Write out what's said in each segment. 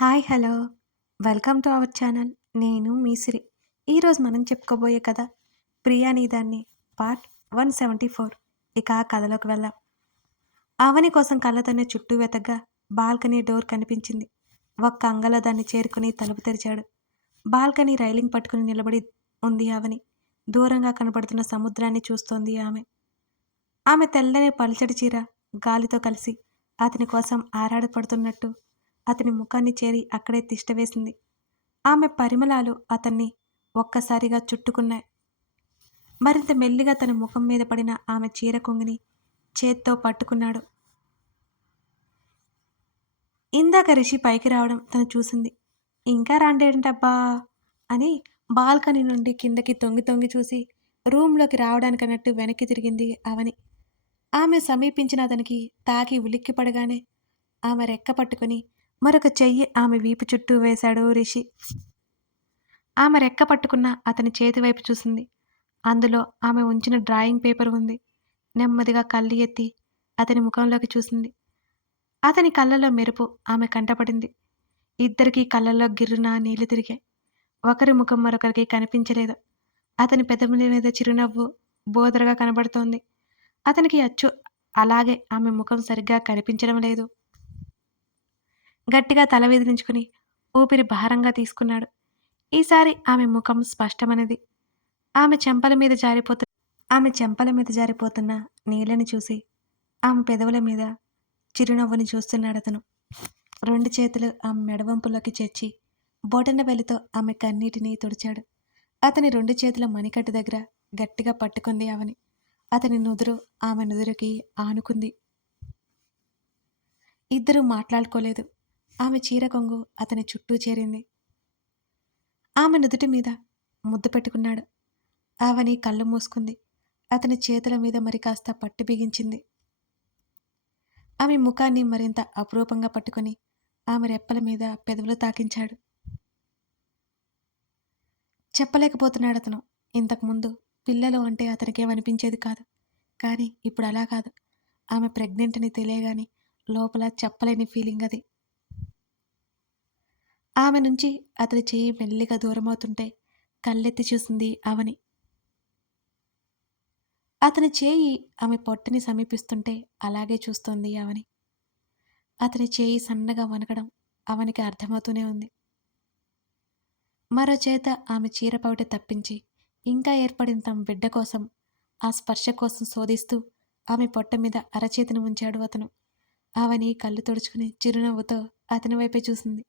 Hi hello. Welcome to our channel. నేను మీసిరి ఈరోజు మనం చెప్పుకోబోయే కథ ప్రియా నీదాన్ని పార్ట్ వన్ సెవెంటీ ఫోర్. ఇక ఆ కథలోకి వెళ్దాం. అవని కోసం కళ్ళతోనే చుట్టూ వెతగ్గా బాల్కనీ డోర్ కనిపించింది. ఒక్క అంగలో దాన్ని చేరుకుని తలుపు తెరిచాడు. బాల్కనీ రైలింగ్ పట్టుకుని నిలబడి ఉంది అవని దూరంగా కనబడుతున్న సముద్రాన్ని చూస్తోంది ఆమె. ఆమె తెల్లని పల్చడి చీర గాలితో కలిసి అతని కోసం ఆరాడపడుతున్నట్టు అతని ముఖాన్ని చేరి అక్కడే తిష్టవేసింది ఆమె పరిమళాలు అతన్ని ఒక్కసారిగా చుట్టుకున్నాయి. మరింత మెల్లిగా తన ముఖం మీద పడిన ఆమె చీర కొంగిని చేత్తో పట్టుకున్నాడు. ఇందాక రిషి పైకి రావడం తను చూసింది. ఇంకా రాండేంటబ్బా? అని బాల్కనీ నుండి కిందకి తొంగి తొంగి చూసి రూమ్లోకి రావడానికన్నట్టు వెనక్కి తిరిగింది అవని. ఆమె సమీపించిన అతనికి తాకి ఉలిక్కి పడగానే ఆమె రెక్క పట్టుకుని మరొక చెయ్యి ఆమె వీపు చుట్టూ వేశాడు రిషి. ఆమె రెక్క పట్టుకున్న అతని చేతి వైపు చూసింది. అందులో ఆమె ఉంచిన డ్రాయింగ్ పేపర్ ఉంది. నెమ్మదిగా కళ్ళు ఎత్తి అతని ముఖంలోకి చూసింది. అతని కళ్ళలో మెరుపు ఆమె కంటపడింది. ఇద్దరికీ కళ్ళల్లో గిర్రున నీళ్ళు తిరిగాయి. ఒకరి ముఖం మరొకరికి కనిపించలేదు. అతని పెదవుల మీద చిరునవ్వు బోదరగా కనబడుతోంది. అతనికి అచ్చు అలాగే ఆమె ముఖం సరిగ్గా కనిపించడం లేదు. గట్టిగా తల విదిలించుకుని ఊపిరి భారంగా తీసుకున్నాడు. ఈసారి ఆమె ముఖం స్పష్టమనేది. ఆమె చెంపల మీద జారిపోతు ఆమె చెంపల మీద జారిపోతున్న నీళ్ళని చూసి ఆమె పెదవుల మీద చిరునవ్వుని చూస్తున్నాడు అతను రెండు చేతులు ఆమె మెడవంపులోకి చేర్చి బొటన వెలితో ఆమె కన్నీటిని తుడిచాడు. అతని రెండు చేతుల మణికట్టు దగ్గర గట్టిగా పట్టుకుంది ఆమెని. అతని నుదురు ఆమె నుదురుకి ఆనుకుంది. ఇద్దరూ మాట్లాడుకోలేదు. ఆమె చీర కొంగు అతని చుట్టూ చేరింది. ఆమె నుదుటి మీద ముద్దు పెట్టుకున్నాడు. ఆవని కళ్ళు మూసుకుంది. అతని చేతుల మీద మరి కాస్త పట్టు బిగించింది. ఆమె ముఖాన్ని మరింత అపురూపంగా పట్టుకొని ఆమె రెప్పల మీద పెదవులు తాకించాడు. చెప్పలేకపోతున్నాడు అతను ఇంతకుముందు పిల్లలు అంటే అతనికేమనిపించేది కాదు. కానీ ఇప్పుడు అలా కాదు. ఆమె ప్రెగ్నెంట్ అని తెలియగాని లోపల చెప్పలేని ఫీలింగ్ అది. ఆమె నుంచి అతని చేయి మెల్లిగా దూరమవుతుంటే కళ్ళెత్తి చూసింది అవని అతని చేయి ఆమె పొట్టని సమీపిస్తుంటే అలాగే చూస్తోంది అవని అతని చేయి సన్నగా వనకడం అవనికి అర్థమవుతూనే ఉంది. మరో చేత ఆమె చీరపౌట తప్పించి ఇంకా ఏర్పడిన తమ బిడ్డ కోసం ఆ స్పర్శ కోసం శోధిస్తూ ఆమె పొట్ట మీద అరచేతిని ఉంచాడు అతను. అవని కళ్ళు తుడుచుకుని చిరునవ్వుతో అతని వైపే చూసింది.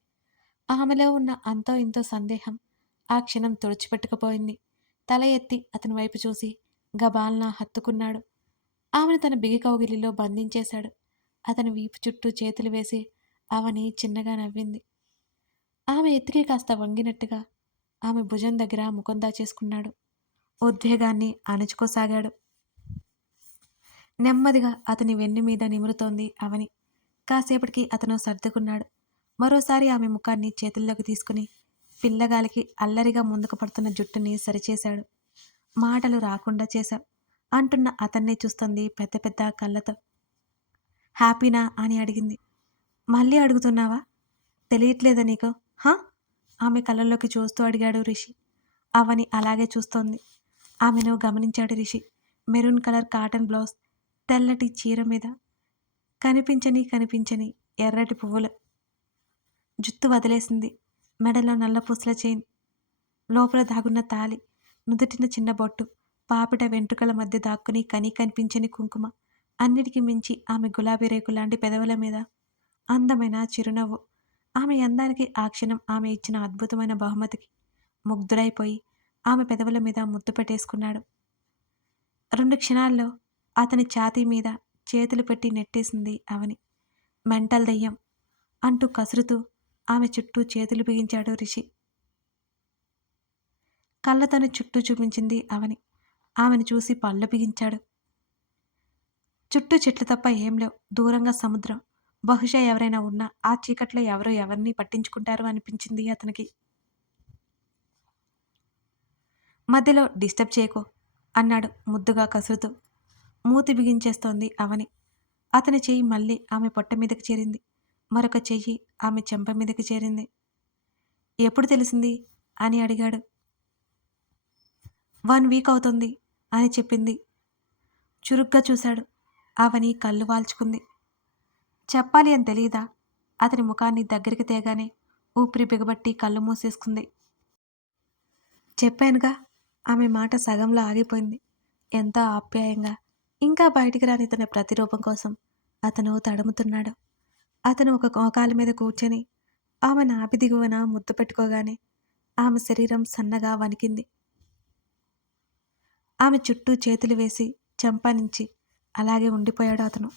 ఆమెలో ఉన్న అంతో ఇంతో సందేహం ఆ క్షణం తుడిచిపెట్టుకుపోయింది. తల ఎత్తి అతని వైపు చూసి గబాల్నా హత్తుకున్నాడు. ఆమెను తన బిగి కౌగిలిలో బంధించేశాడు. అతని వీపు చుట్టూ చేతులు వేసి అవని చిన్నగా నవ్వింది. ఆమె ఎత్తికి కాస్త వంగినట్టుగా ఆమె భుజం దగ్గర ముఖం దాచేసుకున్నాడు. ఉద్వేగాన్ని అణుచుకోసాగాడు. నెమ్మదిగా అతని వెన్ను మీద నిమురుతోంది అవని. కాసేపటికి అతను సర్దుకున్నాడు. మరోసారి ఆమె ముఖాన్ని చేతుల్లోకి తీసుకుని పిల్లగాలికి అల్లరిగా ముందుకు పడుతున్న జుట్టుని సరిచేశాడు. మాటలు రాకుండా చేశావు అంటున్న అతన్నే చూస్తుంది పెద్ద పెద్ద కళ్ళతో. హ్యాపీనా అని అడిగింది. మళ్ళీ అడుగుతున్నావా? తెలియట్లేదా నీకు? హా? ఆమె కళ్ళల్లోకి చూస్తూ అడిగాడు రిషి. అవని అలాగే చూస్తోంది. ఆమెను గమనించాడు Rishi. Maroon colour cotton blouse తెల్లటి చీర మీద కనిపించని కనిపించని ఎర్రటి పువ్వులు. జుత్తు వదిలేసింది. మెడలో నల్ల పూసల చైన్ లోపల దాగున్న తాలి నుదుటిన చిన్న బొట్టు పాపిట వెంట్రుకల మధ్య దాక్కుని కని కనిపించని కుంకుమ అన్నిటికీ మించి ఆమె గులాబీ రేకు లాంటి పెదవుల మీద అందమైన చిరునవ్వు. ఆమె అందానికి ఆ క్షణం ఆమె ఇచ్చిన అద్భుతమైన బహుమతికి ముగ్ధుడైపోయి ఆమె పెదవుల మీద ముద్దు పెట్టేసుకున్నాడు. రెండు క్షణాల్లో అతని ఛాతీ మీద చేతులు పెట్టి నెట్టేసింది అవని. మెంటల్ దెయ్యం అంటూ కసురుతూ ఆమె చుట్టూ చేతులు బిగించాడు రిషి. కళ్ళతను చుట్టూ చూపించింది అవని. ఆమెను చూసి పళ్ళు బిగించాడు. చుట్టూ చెట్లు తప్ప ఏం లేవు. దూరంగా సముద్రం. బహుశా ఎవరైనా ఉన్నా ఆ చీకట్లో ఎవరో ఎవరిని పట్టించుకుంటారు అనిపించింది అతనికి. మధ్యలో డిస్టర్బ్ చేయకో అన్నాడు ముద్దుగా కసురుతూ. మూతి బిగించేస్తోంది అవని. అతని చేయి మళ్ళీ ఆమె పొట్ట మీదకి చేరింది. మరొక చెయ్యి ఆమె చెంప మీదకి చేరింది. ఎప్పుడు తెలిసింది? అని అడిగాడు. వన్ వీక్ అవుతుంది అని చెప్పింది. చురుగ్గా చూశాడు. అవని కళ్ళు వాల్చుకుంది. చెప్పాలి అని తెలియదా అతని ముఖాన్ని దగ్గరికి తేగానే ఊపిరి బిగబట్టి కళ్ళు మూసేసుకుంది. చెప్పానుగా ఆమె మాట సగంలో ఆగిపోయింది. ఎంతో ఆప్యాయంగా ఇంకా బయటికి రాని తన ప్రతిరూపం కోసం అతను తడుముతున్నాడు. అతను ఒక కోకాల మీద కూర్చొని ఆమె నాభి దిగువన ముద్దు పెట్టుకోగానే ఆమె శరీరం సన్నగా వణికింది. ఆమె చుట్టూ చేతులు వేసి చెంపానించి అలాగే ఉండిపోయాడు అతను.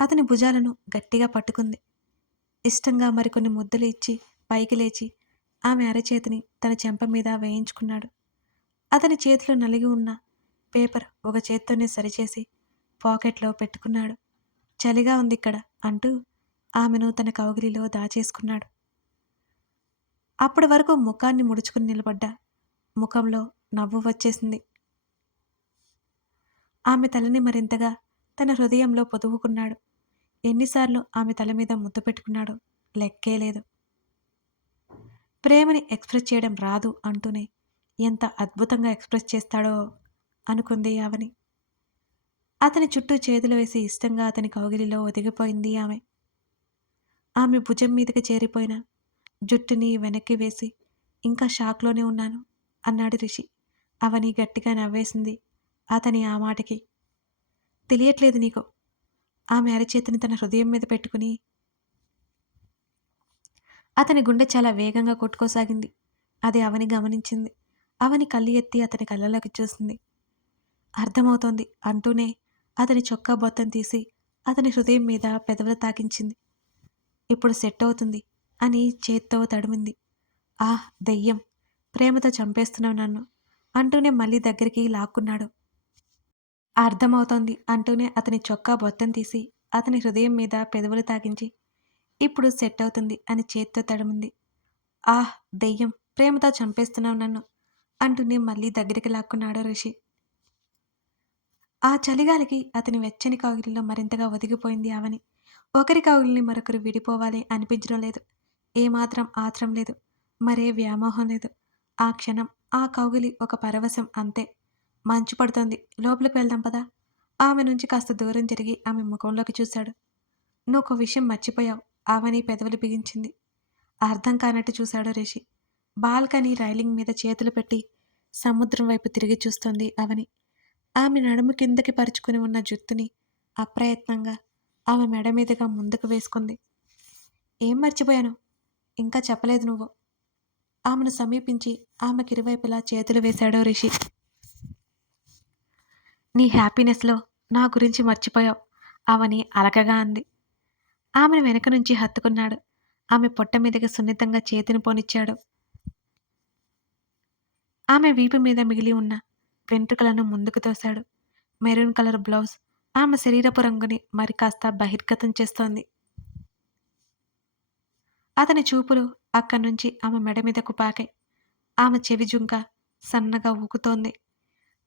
అతని భుజాలను గట్టిగా పట్టుకుంది. ఇష్టంగా మరికొన్ని ముద్దలు ఇచ్చి పైకి లేచి ఆమె అరచేతిని తన చెంప మీద వేయించుకున్నాడు. అతని చేతిలో నలిగి ఉన్న పేపర్ ఒక చేత్తోనే సరిచేసి పాకెట్లో పెట్టుకున్నాడు. చలిగా ఉంది ఇక్కడ అంటూ ఆమెను తన కౌగిలిలో దాచేసుకున్నాడు. అప్పటి వరకు ముఖాన్ని ముడుచుకుని నిలబడ్డా. ముఖంలో నవ్వు వచ్చేసింది. ఆమె తలని మరింతగా తన హృదయంలో పొదువుకున్నాడు ఎన్నిసార్లు ఆమె తల మీద ముద్దు పెట్టుకున్నాడో లెక్కే లేదు. ప్రేమని ఎక్స్ప్రెస్ చేయడం రాదు అంటూనే ఎంత అద్భుతంగా ఎక్స్ప్రెస్ చేస్తాడో అనుకుంది ఆమెని. అతని చుట్టూ చేతులు వేసి ఇష్టంగా అతని కౌగిలిలో ఒదిగిపోయింది ఆమె. ఆమె భుజం మీదకి చేరిపోయిన జుట్టుని వెనక్కి వేసి ఇంకా షాక్లోనే ఉన్నాను అన్నాడు రిషి. అవని గట్టిగా నవ్వేసింది అతని ఆ మాటకి. తెలియట్లేదు నీకు. ఆమె అరచేతిని తన హృదయం మీద పెట్టుకుని అతని గుండె చాలా వేగంగా కొట్టుకోసాగింది. అది అవని గమనించింది. అవని కళ్ళు ఎత్తి అతని కళ్ళలోకి చూసింది. అర్థమవుతోంది అంటూనే అతని చొక్కా బొత్తం తీసి అతని హృదయం మీద పెదవులు తాకించింది. ఇప్పుడు సెట్ అవుతుంది అని చేత్తో తడిమింది. ఆహ్ దెయ్యం! ప్రేమతో చంపేస్తున్నావు నన్ను! అంటూనే మళ్ళీ దగ్గరికి లాక్కున్నాడు. అర్థమవుతోంది అంటూనే అతని చొక్కా బొత్తం తీసి అతని హృదయం మీద పెదవులు తాగించి ఇప్పుడు సెట్ అవుతుంది అని చేత్తో తడిమింది. ఆహ్ దెయ్యం! ప్రేమతో చంపేస్తున్నావు నన్ను! అంటూనే మళ్ళీ దగ్గరికి లాక్కున్నాడు రిషి. ఆ చలిగాలికి అతని వెచ్చని కౌగిలిలో మరింతగా ఒదిగిపోయింది అవని ఒకరి కౌగిలిని మరొకరు విడిపోవాలి అనిపించడం లేదు. ఏమాత్రం ఆత్రం లేదు. మరే వ్యామోహం లేదు. ఆ క్షణం ఆ కౌగిలి ఒక పరవశం అంతే. మంచు పడుతోంది. లోపలికి వెళ్దాం పదా? ఆమె నుంచి కాస్త దూరం జరిగి ఆమె ముఖంలోకి చూశాడు. నువ్వు ఒక విషయం మర్చిపోయావు. ఆమెని పెదవులు బిగించింది. అర్థం కానట్టు చూశాడు రిషి. బాల్కనీ రైలింగ్ మీద చేతులు పెట్టి సముద్రం వైపు తిరిగి చూస్తోంది అవని. ఆమె నడుము కిందకి పరుచుకుని ఉన్న జుత్తుని అప్రయత్నంగా ఆమె మెడ మీదుగా ముందుకు వేసుకుంది. ఏం మర్చిపోయాను? ఇంకా చెప్పలేదు నువ్వు. ఆమెను సమీపించి ఆమెకి ఇరువైపులా చేతులు వేశాడు రిషి. నీ హ్యాపీనెస్లో నా గురించి మర్చిపోయావు అవని అలకగా అంది. ఆమెను వెనక నుంచి హత్తుకున్నాడు. ఆమె పొట్ట మీదకి సున్నితంగా చేతిని పోనిచ్చాడు. ఆమె వీపు మీద మిగిలి ఉన్న వెంట్రుకలను ముందుకు తోశాడు. మెరూన్ కలర్ బ్లౌజ్ ఆమె శరీరపు రంగుని మరి కాస్త బహిర్గతం చేస్తోంది. అతని చూపులు అక్కడి నుంచి ఆమె మెడ మీదకు పాకాయి. ఆమె చెవి జుంక సన్నగా ఊగుతోంది.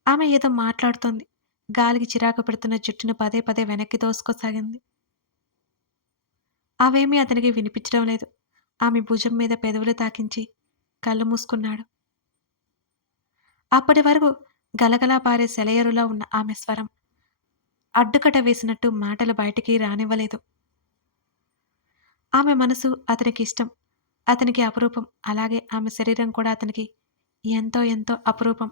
ఆమె ఏదో మాట్లాడుతోంది. గాలికి చిరాకు పెడుతున్న జుట్టును పదే పదే వెనక్కి దోసుకోసాగింది. అవేమీ అతనికి వినిపించడం లేదు. ఆమె భుజం మీద పెదవులు తాకించి కళ్ళు మూసుకున్నాడు. అప్పటి వరకు గలగలా పారే సెలయరులా ఉన్న ఆమె స్వరం అడ్డుకట వేసినట్టు మాటలు బయటికి రానివ్వలేదు. ఆమె మనసు అతనికి ఇష్టం అతనికి అపురూపం అలాగే ఆమె శరీరం కూడా అతనికి ఎంతో ఎంతో అపురూపం.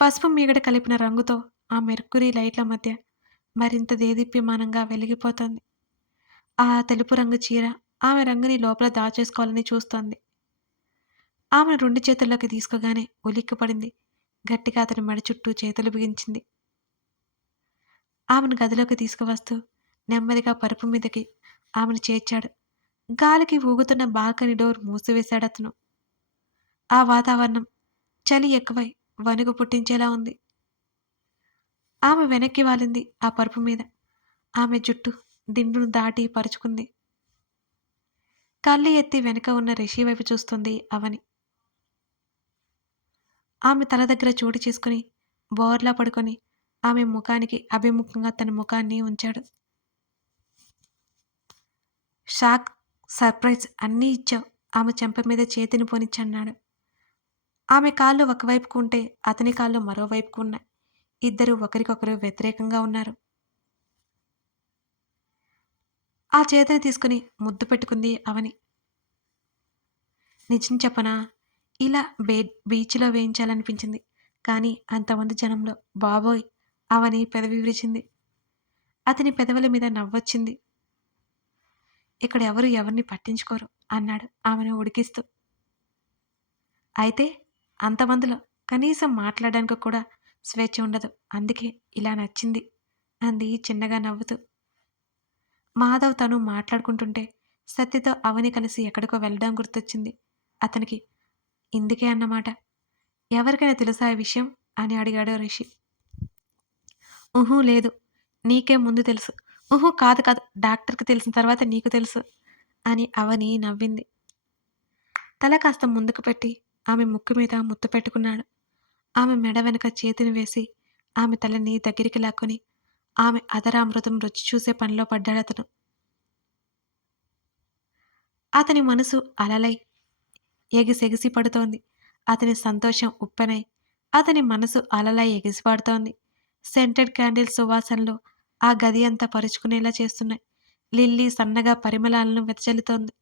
పసుపు మీగడ కలిపిన రంగుతో ఆ మెర్కురీ లైట్ల మధ్య మరింత దేదీప్యమానంగా వెలిగిపోతోంది. ఆ తెలుపు రంగు చీర ఆమె రంగుని లోపల దాచేసుకోవాలని చూస్తోంది. ఆమెను రెండు చేతుల్లోకి తీసుకోగానే ఉలిక్కిపడింది. గట్టిగా అతని మెడ చుట్టూ చేతులు బిగించింది. ఆమెను గదిలోకి తీసుకువస్తూ నెమ్మదిగా పరుపు మీదకి ఆమెను చేర్చాడు. గాలికి ఊగుతున్న బాల్కనీ డోర్ మూసివేశాడు అతను. ఆ వాతావరణం చలి ఎక్కువై వణుకు పుట్టించేలా ఉంది. ఆమె వెనక్కి వాలింది ఆ పరుపు మీద. ఆమె జుట్టు దిండును దాటి పరుచుకుంది. కళ్ళు ఎత్తి వెనక ఉన్న రిషి వైపు చూస్తుంది అవని. ఆమె తల దగ్గర చోటు చేసుకుని బోర్లా పడుకొని ఆమె ముఖానికి అభిముఖంగా తన ముఖాన్ని ఉంచాడు. షాక్ సర్ప్రైజ్ అన్నీ ఇచ్చావు. ఆమె చెంప మీద చేతిని పోనిచ్చన్నాడు. ఆమె కాళ్ళు ఒకవైపుకు ఉంటే అతని కాళ్ళు మరోవైపుకు ఉన్నాయి. ఇద్దరు ఒకరికొకరు వ్యతిరేకంగా ఉన్నారు. ఆ చేతిని తీసుకుని ముద్దు పెట్టుకుంది అవని. నిజం చెప్పనా? ఇలా బే బీచ్లో వేయించాలనిపించింది. కానీ అంతమంది జనంలో బాబోయ్ అవని పెదవి విరిచింది. అతని పెదవుల మీద నవ్వొచ్చింది. ఇక్కడ ఎవరు ఎవరిని పట్టించుకోరు అన్నాడు ఆమెను ఉడికిస్తూ. అయితే అంతమందిలో కనీసం మాట్లాడడానికి కూడా స్వేచ్ఛ ఉండదు. అందుకే ఇలా నచ్చింది అంది చిన్నగా నవ్వుతూ. మాధవ్ తను మాట్లాడుకుంటుంటే సత్యతో అవని కలిసి ఎక్కడికో వెళ్ళడం గుర్తొచ్చింది. అతనికి ఇందుకే అన్నమాట. ఎవరికైనా తెలుసా ఈ విషయం? అని అడిగాడు రిషి. ఊహూ లేదు. నీకే ముందు తెలుసు. ఊహూ కాదు కాదు. డాక్టర్కి తెలిసిన తర్వాత నీకు తెలుసు అని అవని నవ్వింది. తల కాస్త ముందుకు పెట్టి ఆమె ముక్కు మీద ముత్తు పెట్టుకున్నాడు. ఆమె మెడ వెనక చేతిని వేసి ఆమె తలని దగ్గరికి లాక్కొని ఆమె అదరామృతం రుచి చూసే పనిలో పడ్డాడు అతను. అతని మనసు అలలై ఎగిసెగిసి పడుతోంది. అతని సంతోషం ఉప్పెనై అతని మనసు అలలై ఎగిసిపడుతోంది సెంటెడ్ క్యాండిల్ సువాసనలు ఆ గది అంతా పరుచుకునేలా చేస్తున్నాయి. లిల్లీ సన్నగా పరిమళాలను వెదజల్లుతోంది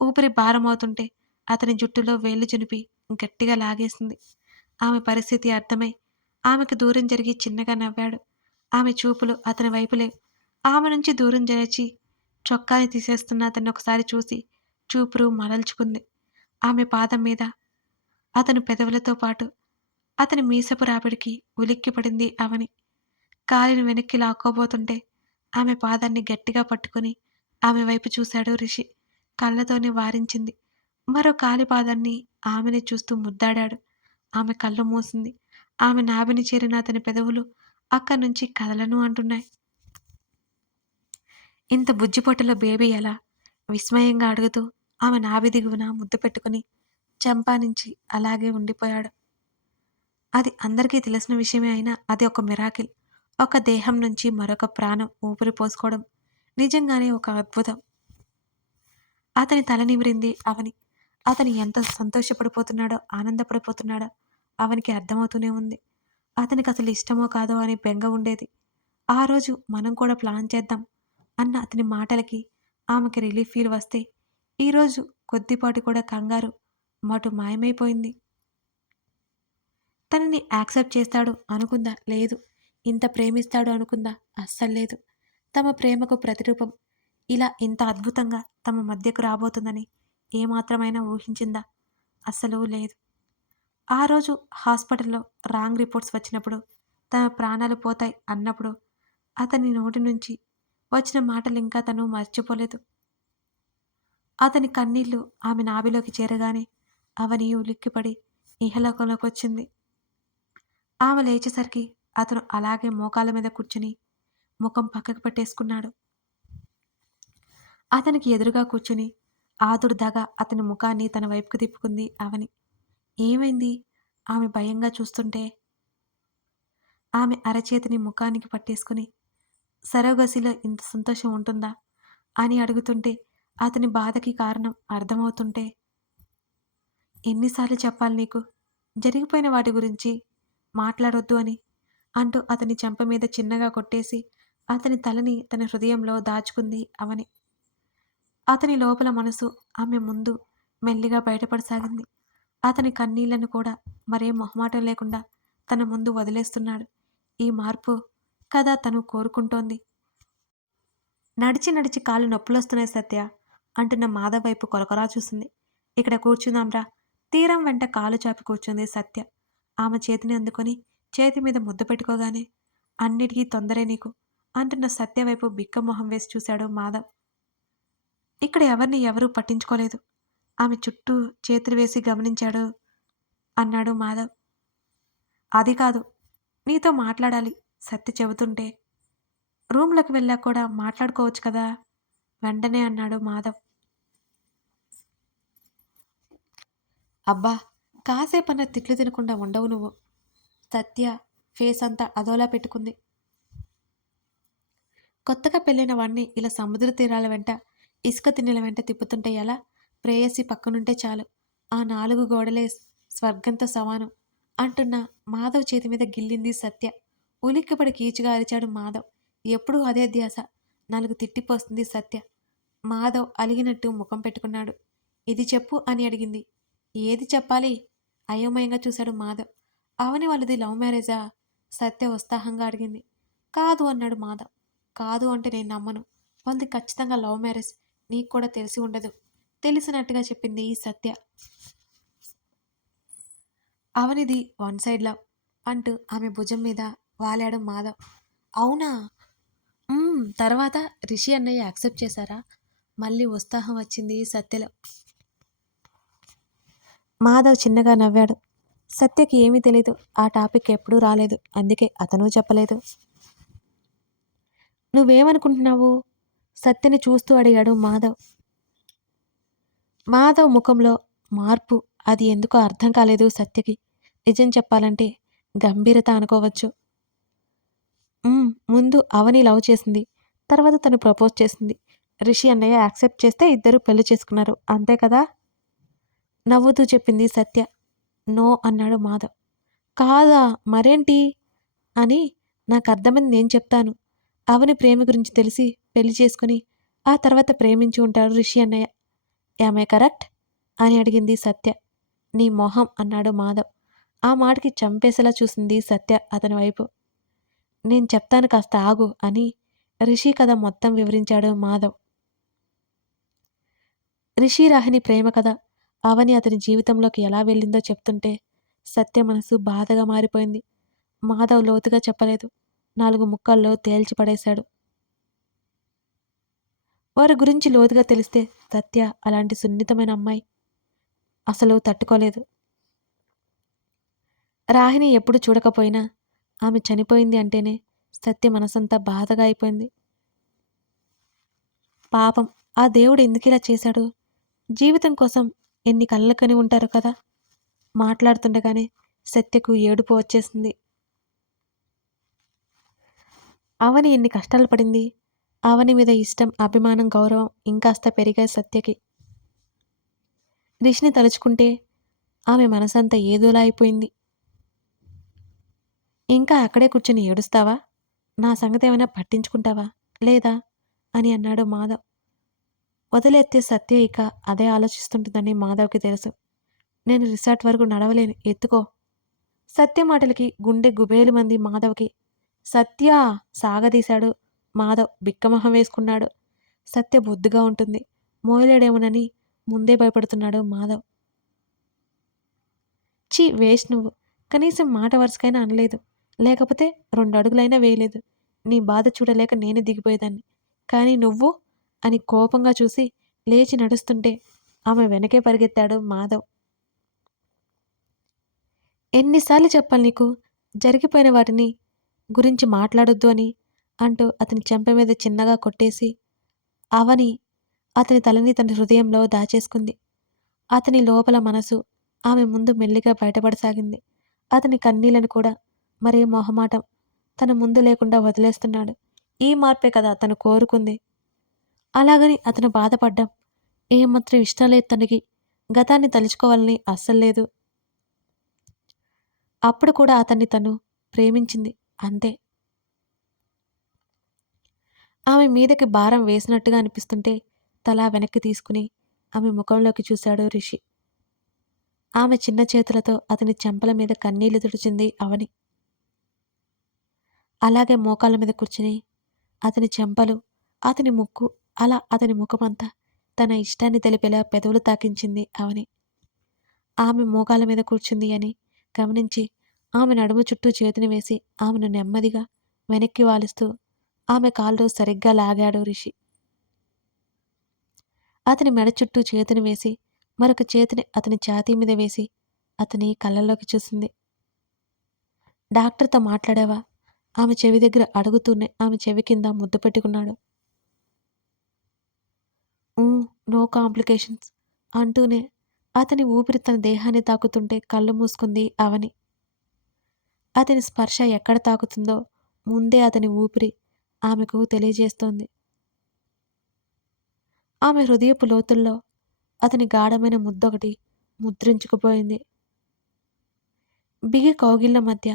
ఊపిరి భారమవుతుంటే అతని జుట్టులో వేళ్ళు చునిపి గట్టిగా లాగేసింది. ఆమె పరిస్థితి అర్థమై ఆమెకు దూరం జరిగి చిన్నగా నవ్వాడు. ఆమె చూపులు అతని వైపులే. ఆమె నుంచి దూరం జరిచి చొక్కాని తీసేస్తున్న అతన్ని ఒకసారి చూసి చూపురు మరల్చుకుంది. ఆమె పాదం మీద అతను పెదవులతో పాటు అతని మీసపు రాపిడికి ఉలిక్కిపడింది అవని. కాలిని వెనక్కి లాక్కోబోతుంటే ఆమె పాదాన్ని గట్టిగా పట్టుకుని ఆమె వైపు చూశాడు రిషి. కళ్ళతోనే వారించింది. మరో కాలి పాదాన్ని ఆమెని చూస్తూ ముద్దాడాడు. ఆమె కళ్ళు మూసింది. ఆమె నాభిని చేరిన అతని పెదవులు అక్కడి నుంచి కదలను అంటున్నాయి. ఇంత బుజ్జిపొట్టలో బేబీ ఎలా? విస్మయంగా అడుగుతూ ఆమె నాభి దిగువన ముద్దు పెట్టుకుని చెంపా నుంచి అలాగే ఉండిపోయాడు. అది అందరికీ తెలిసిన విషయమే అయినా అది ఒక మిరాకిల్. ఒక దేహం నుంచి మరొక ప్రాణం ఊపిరి పోసుకోవడం నిజంగానే ఒక అద్భుతం. అతని తల నిమిరింది అవని. అతను ఎంత సంతోషపడిపోతున్నాడో ఆనందపడిపోతున్నాడో అవనికి అర్థమవుతూనే ఉంది. అతనికి అసలు ఇష్టమో కాదో అని బెంగ ఉండేది. ఆ రోజు మనం కూడా ప్లాన్ చేద్దాం అన్న అతని మాటలకి ఆమెకి రిలీఫ్ ఫీల్ వస్తే ఈరోజు కొద్దిపాటి కూడా కంగారు మటు మాయమైపోయింది. తనని యాక్సెప్ట్ చేస్తాడు అనుకుందా? లేదు. ఇంత ప్రేమిస్తాడు అనుకుందా? అస్సలు లేదు. తమ ప్రేమకు ప్రతిరూపం. ఇలా ఇంత అద్భుతంగా తమ మధ్యకు రాబోతుందని ఏమాత్రమైనా ఊహించిందా? అస్సలు లేదు. ఆ రోజు హాస్పిటల్లో రాంగ్ రిపోర్ట్స్ వచ్చినప్పుడు తన ప్రాణాలు పోతాయి అన్నప్పుడు అతని నోటి నుంచి వచ్చిన మాటలు ఇంకా తను మర్చిపోలేదు. అతని కన్నీళ్ళు ఆమె నాభిలోకి చేరగానే అవని ఉలిక్కిపడి ఇహలోకంలోకి వచ్చింది. ఆమె లేచేసరికి అతను అలాగే మోకాల మీద కూర్చుని ముఖం పక్కకు పెట్టేసుకున్నాడు. అతనికి ఎదురుగా కూర్చుని ఆదుర్దాగా అతని ముఖాన్ని తన వైపుకు తిప్పుకుంది అవని. ఏమైంది? ఆమె భయంగా చూస్తుంటే ఆమె అరచేతిని ముఖానికి పట్టేసుకుని సరోగసిలో ఇంత సంతోషం ఉంటుందా? అని అడుగుతుంటే అతని బాధకి కారణం అర్థమవుతుంటే ఎన్నిసార్లు చెప్పాలి నీకు? జరిగిపోయిన వాటి గురించి మాట్లాడొద్దు అని అంటూ అతని చెంప మీద చిన్నగా కొట్టేసి అతని తలని తన హృదయంలో దాచుకుంది అవని. అతని లోపల మనసు ఆమె ముందు మెల్లిగా బయటపడసాగింది. అతని కన్నీళ్ళను కూడా మరే మొహమాటం లేకుండా తన ముందు వదిలేస్తున్నాడు. ఈ మార్పు కదా తను కోరుకుంటోంది. నడిచి నడిచి కాళ్ళు నొప్పులొస్తున్నాయి సత్య అంటున్న మాధవ్ వైపు కొరకొరా చూసింది. ఇక్కడ కూర్చుందాంరా. తీరం వెంట కాలు చాపి కూర్చుంది సత్య. ఆమె చేతిని అందుకొని చేతి మీద ముద్దు పెట్టుకోగానే అన్నిటికీ తొందరే నీకు అంటున్న సత్య వైపు బిక్క మొహం వేసి చూశాడు మాధవ్. ఇక్కడ ఎవరిని ఎవరూ పట్టించుకోలేదు. ఆమె చుట్టూ చేతులు వేసి గమనించాడు అన్నాడు మాధవ్. అది కాదు నీతో మాట్లాడాలి సత్య చెబుతుంటే. రూమ్లోకి వెళ్ళాక కూడా మాట్లాడుకోవచ్చు కదా వెంటనే అన్నాడు మాధవ్. అబ్బా కాసేపన్న తిట్లు తినకుండా ఉండవు నువ్వు. సత్య ఫేస్ అంతా అదోలా పెట్టుకుంది. కొత్తగా పెళ్ళైన వాణ్ణి ఇలా సముద్ర తీరాల వెంట ఇసుక తిన్నెల వెంట తిప్పుతుంటే ఎలా? ప్రేయసి పక్కనుంటే చాలు. ఆ నాలుగు గోడలే స్వర్గంతో సమానం అంటున్న మాధవ్ చేతి మీద గిల్లింది సత్య. ఉలిక్కిపడి కీచుగా అరిచాడు మాధవ్. ఎప్పుడూ అదే ధ్యాస. నాలుగు తిట్టిపోస్తుంది సత్య. మాధవ్ అలిగినట్టు ముఖం పెట్టుకున్నాడు. ఇది చెప్పు అని అడిగింది. ఏది చెప్పాలి? అయోమయంగా చూశాడు మాధవ్. అవని వాళ్ళది లవ్ మ్యారేజా? సత్య ఉత్సాహంగా అడిగింది. కాదు అన్నాడు మాధవ్. కాదు అంటే నేను నమ్మను. వాళ్ళది ఖచ్చితంగా లవ్ మ్యారేజ్. నీకు కూడా తెలిసి ఉండదు. తెలిసినట్టుగా చెప్పింది ఈ సత్య. అవనిది వన్ సైడ్ లవ్ అంటూ ఆమె భుజం మీద వాలాడు మాధవ్. అవునా? తర్వాత రిషి అన్నయ్య యాక్సెప్ట్ చేశారా? మళ్ళీ ఉత్సాహం వచ్చింది సత్యలో. మాధవ్ చిన్నగా నవ్వాడు. సత్యకి ఏమీ తెలీదు. ఆ టాపిక్ ఎప్పుడూ రాలేదు. అందుకే అతను చెప్పలేదు. నువ్వేమనుకుంటున్నావు? సత్యని చూస్తూ అడిగాడు మాధవ్. మాధవ్ ముఖంలో మార్పు. అది ఎందుకో అర్థం కాలేదు సత్యకి. నిజం చెప్పాలంటే గంభీరత అనుకోవచ్చు. ముందు అవని లవ్ చేసింది. తర్వాత తను ప్రపోజ్ చేసింది. రిషి అన్నయ్య యాక్సెప్ట్ చేస్తే ఇద్దరు పెళ్ళి చేసుకున్నారు. అంతే కదా? నవ్వుతూ చెప్పింది సత్య. నో అన్నాడు మాధవ్. కాదా మరేంటి? అని నాకు అర్థమైంది నేను చెప్తాను. అవని ప్రేమ గురించి తెలిసి పెళ్ళి చేసుకుని ఆ తర్వాత ప్రేమించి ఉంటాడు రిషి అన్నయ్య. యామే కరెక్ట్ అని అడిగింది సత్య. నీ మొహం అన్నాడు మాధవ్. ఆ మాటకి చంపేసేలా చూసింది సత్య అతని వైపు. నేను చెప్తాను కాస్త ఆగు అని రిషి కథ మొత్తం వివరించాడు మాధవ్. రిషి రాహిని ప్రేమ కథ అవని అతని జీవితంలోకి ఎలా వెళ్ళిందో చెప్తుంటే సత్య మనసు బాధగా మారిపోయింది. మాధవ్ లోతుగా చెప్పలేదు. నాలుగు ముక్కల్లో తేల్చి పడేశాడు. వారి గురించి లోతుగా తెలిస్తే సత్య అలాంటి సున్నితమైన అమ్మాయి అసలు తట్టుకోలేదు. రాహిని ఎప్పుడు చూడకపోయినా ఆమె చనిపోయింది అంటేనే సత్య మనసంతా బాధగా అయిపోయింది. పాపం ఆ దేవుడు ఎందుకు ఇలా చేశాడు? జీవితం కోసం ఎన్ని కళ్ళకని ఉంటారు కదా? మాట్లాడుతుండగానే సత్యకు ఏడుపు వచ్చేసింది. అవని ఎన్ని కష్టాలు పడింది. అవని మీద ఇష్టం అభిమానం గౌరవం ఇంకాస్త పెరిగాయి సత్యకి. రిషిని తలుచుకుంటే ఆమె మనసంతా ఏదోలా అయిపోయింది. ఇంకా అక్కడే కూర్చుని ఏడుస్తావా? నా సంగతి ఏమైనా పట్టించుకుంటావా? లేదా? అని అన్నాడు మాధవ్. వదిలేస్తే సత్య ఇక అదే ఆలోచిస్తుంటుందని మాధవ్కి తెలుసు. నేను రిసార్ట్ వరకు నడవలేను ఎత్తుకో. సత్య మాటలకి గుండె గుబేలు మంది మాధవ్కి. సత్య సాగదీశాడు. మాధవ్ బిక్కమొహం వేసుకున్నాడు. సత్య బొద్దుగా ఉంటుంది. మోయలేడేమోనని ముందే భయపడుతున్నాడు మాధవ్. చీ వేస్ట్ నువ్వు. కనీసం మాట వరుసకైనా అనలేదు. లేకపోతే రెండు అడుగులైనా వేయలేదు. నీ బాధ చూడలేక నేనే దిగిపోయేదాన్ని. కానీ నువ్వు అని కోపంగా చూసి లేచి నడుస్తుంటే ఆమె వెనకే పరిగెత్తాడు మాధవ్. ఎన్నిసార్లు చెప్పాలి నీకు? జరిగిపోయిన వాటిని గురించి మాట్లాడొద్దు అని అంటూ అతని చెంప మీద చిన్నగా కొట్టేసి అవని అతని తలని తన హృదయంలో దాచేసుకుంది. అతని లోపల మనసు ఆమె ముందు మెల్లిగా బయటపడసాగింది. అతని కన్నీళ్ళను కూడా మరే మొహమాటం తన ముందు లేకుండా వదిలేస్తున్నాడు. ఈ మార్పే కదా తను కోరుకుంది. అలాగని అతను బాధపడ్డం. ఏమాత్రం ఇష్టం లేదు తనకి. గతాన్ని తలుచుకోవాలని అస్సలు లేదు. అప్పుడు కూడా అతన్ని తను ప్రేమించింది. అంతే. ఆమె మీదకి భారం వేసినట్టుగా అనిపిస్తుంటే తలా వెనక్కి తీసుకుని ఆమె ముఖంలోకి చూశాడు రిషి. ఆమె చిన్న చేతులతో అతని చెంపల మీద కన్నీళ్ళు తుడిచింది అవని. అలాగే మోకాళ్ళ మీద కూర్చుని అతని చెంపలు అతని ముక్కు అలా అతని ముఖమంతా తన ఇష్టాన్ని తెలిపేలా పెదవులు తాకించింది అవని. ఆమె మోకాల మీద కూర్చుంది అని గమనించి ఆమె నడుము చుట్టూ చేతిని వేసి ఆమెను నెమ్మదిగా వెనక్కి వాలిస్తూ ఆమె కాళ్ళు సరిగ్గా లాగాడు రిషి. అతని మెడ చుట్టూ చేతిని వేసి మరొక చేతిని అతని ఛాతీ మీద వేసి అతని కళ్ళల్లోకి చూసింది. డాక్టర్తో మాట్లాడావా? ఆమె చెవి దగ్గర అడుగుతూనే ఆమె చెవి కింద ముద్దు పెట్టుకున్నాడు. "ఊ, నో కాంప్లికేషన్స్ అంటూనే అతని ఊపిరి తన దేహాన్ని తాకుతుంటే కళ్ళు మూసుకుంది అవని. అతని స్పర్శ ఎక్కడ తాకుతుందో ముందే అతని ఊపిరి ఆమెకు తెలియజేస్తోంది. ఆమె హృదయపు లోతుల్లో అతని గాఢమైన ముద్దొకటి ముద్రించుకుపోయింది. బిగి కౌగిళ్ళ మధ్య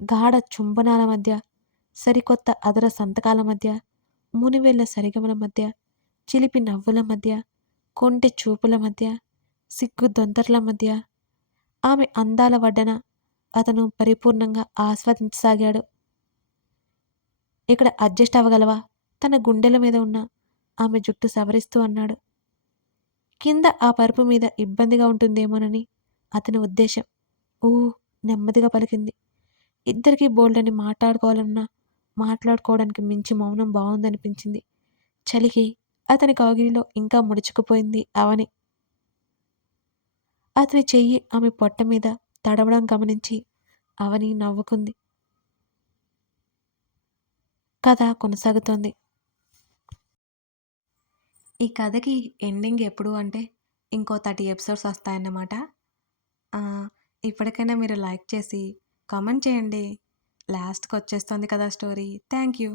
గాఢ చుంబనాల మధ్య సరికొత్త అదర సంతకాల మధ్య మునివేళ్ళ సరిగమల మధ్య చిలిపి నవ్వుల మధ్య కొంటె చూపుల మధ్య సిగ్గు దొంతర్ల మధ్య ఆమె అందాల వడ్డన అతను పరిపూర్ణంగా ఆస్వాదించసాగాడు. ఇక్కడ అడ్జస్ట్ అవ్వగలవా? తన గుండెల మీద ఉన్న ఆమె జుట్టు సవరిస్తూ అన్నాడు. కింద ఆ పరుపు మీద ఇబ్బందిగా ఉంటుందేమోనని అతని ఉద్దేశం. ఊ నెమ్మదిగా పలికింది. ఇద్దరికీ బోల్డని మాట్లాడుకోవాలన్నా మాట్లాడుకోవడానికి మించి మౌనం బాగుందనిపించింది చలికి అతని కౌగిలిలో ఇంకా ముడుచుకుపోయింది అవని. అతని చెయ్యి ఆమె పొట్ట మీద తడవడం గమనించి అవని నవ్వుకుంది. కథ కొనసాగుతోంది. ఈ కథకి ఎండింగ్ ఎప్పుడు అంటే ఇంకో థర్టీ ఎపిసోడ్స్ వస్తాయన్నమాట. ఇప్పటికైనా మీరు లైక్ చేసి కామెంట్ చేయండి. లాస్ట్కి వచ్చేస్తుంది కదా స్టోరీ. Thank you.